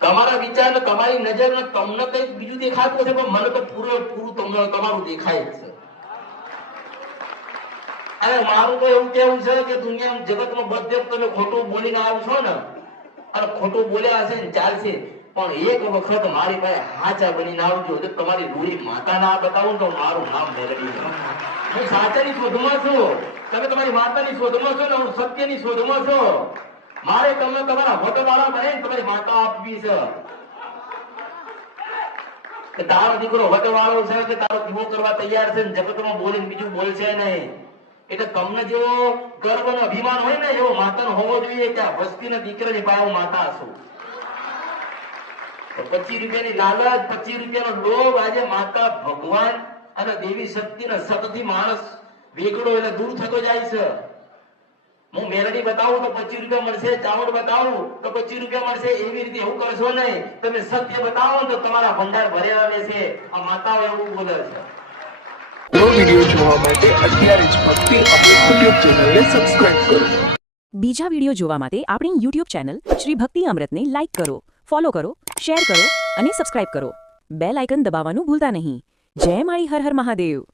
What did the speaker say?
તમારા વિચાર ને તમારી નજર ને તમને કઈ બીજું દેખાતું હશે, પણ મને તો પૂરું તમને તમારું દેખાય જ છે. અને મારું તો એવું કેવું છે કે દુનિયા જગતમાં બધે તમે ખોટું બોલીને આવશો ને, અને ખોટું બોલ્યા હશે ને ચાલશે, પણ એક વખત મારી પાસે હાચા બનીને આવજો. તો તમારી રૂડી માતા ના બતાવું તો મારું નામ મેળવી. હું સાચાની શોધમાં છું, તમે તમારી માતાની શોધમાં છો ને હું સત્યની શોધમાં છું. મારે તમને તમારા વટવાળા બને તમારી માતા આપવી છે. તારો દીકરો વટવાળો છે કે તારો દીવો કરવા તૈયાર છે, જગતમાં બોલીને બીજું બોલશે નહીં. એટલે તમને જેવો ગર્વ અને અભિમાન હોય ને એવો માતાનો હોવો જોઈએ કે આ વસ્તીના દીકરાની પાસે માતા છું. 25 રૂપિયાની લાલચ, 25 રૂપિયાનો લોભ, આજે માતા ભગવાન અને દેવી શક્તિના સતથી માણસ વેગડો એટલે દૂર થતો જાય છે. હું મેલડી બતાવું તો 25 રૂપિયા મળશે, ચાવડ બતાવું તો 25 રૂપિયા મળશે, એવી રીતે એવું કરશો નહીં. તમે સત્ય બતાવો તો તમારા ભંડાર ભરેલા રહેશે. આ માતાઓ એવું બોલે છે. નવો વિડિયો જોવા માટે અત્યારે જ ભક્તિ અમૃત યુટ્યુબ ચેનલને સબસ્ક્રાઇબ કરો. બીજા વિડિયો જોવા માટે આપણી યુટ્યુબ ચેનલ શ્રી ભક્તિ અમૃતને લાઇક કરો, ફોલો કરો, શેર કરો અને સબસ્ક્રાઇબ કરો. બેલ આઇકન દબાવવાનું ભૂલતા નહીં. જય માળી હર હર મહાદેવ.